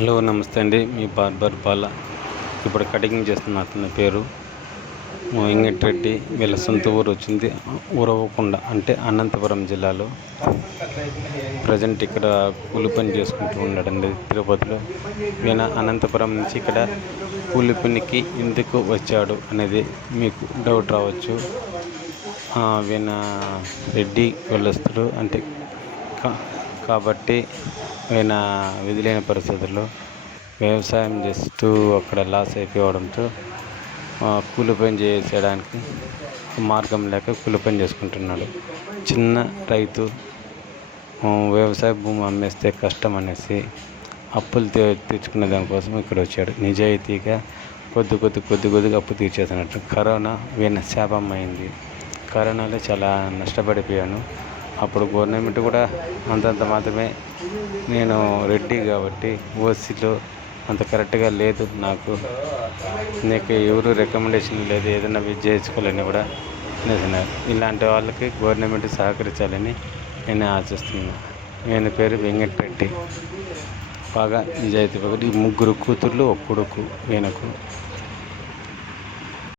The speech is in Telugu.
హలో నమస్తే అండి. మీ బార్బర్ బాల. ఇప్పుడు కటింగ్ చేస్తున్న అతని పేరు వెంకటరెడ్డి. వీళ్ళ సొంత ఊరు వచ్చింది ఉరవకొండ, అంటే అనంతపురం జిల్లాలో. ప్రజెంట్ ఇక్కడ కూలి పని చేసుకుంటూ ఉన్నాడండి తిరుపతిలో. ఈయన అనంతపురం నుంచి ఇక్కడ కూలి పనికి ఎందుకు వచ్చాడు అనేది మీకు డౌట్ రావచ్చు. ఈయన రెడ్డి కులస్తుడు అంటే కాబట్టి ఈయన విధులైన పరిస్థితుల్లో వ్యవసాయం చేస్తూ అక్కడ లాస్ అయిపోవడంతో కూలి పని చేయడానికి మార్గం లేక కూలి పని చేసుకుంటున్నాడు. చిన్న రైతు, వ్యవసాయ భూమి అమ్మేస్తే కష్టం అనేసి అప్పులు తీర్చుకునే దానికోసం ఇక్కడ వచ్చాడు. నిజాయితీగా కొద్దిగా అప్పు తీర్చేసినట్టు. కరోనా వీణ శాపం అయింది. కరోనాలో చాలా నష్టపడిపోయాను. అప్పుడు గవర్నమెంట్ కూడా అంతంత మాత్రమే. నేను రెడ్డి కాబట్టి ఓసీలో అంత కరెక్ట్గా లేదు. నీకు ఎవరు రికమెండేషన్ లేదు, ఏదైనా చేసుకోవాలని కూడా నిజన్నారు. ఇలాంటి వాళ్ళకి గవర్నమెంట్ సహకరించాలని నేను ఆశిస్తున్నాను. ఈయన పేరు వెంకటరెడ్డి. బాగా నిజాయితీ. 3 కూతుర్లు, 1 కొడుకు ఈయనకు.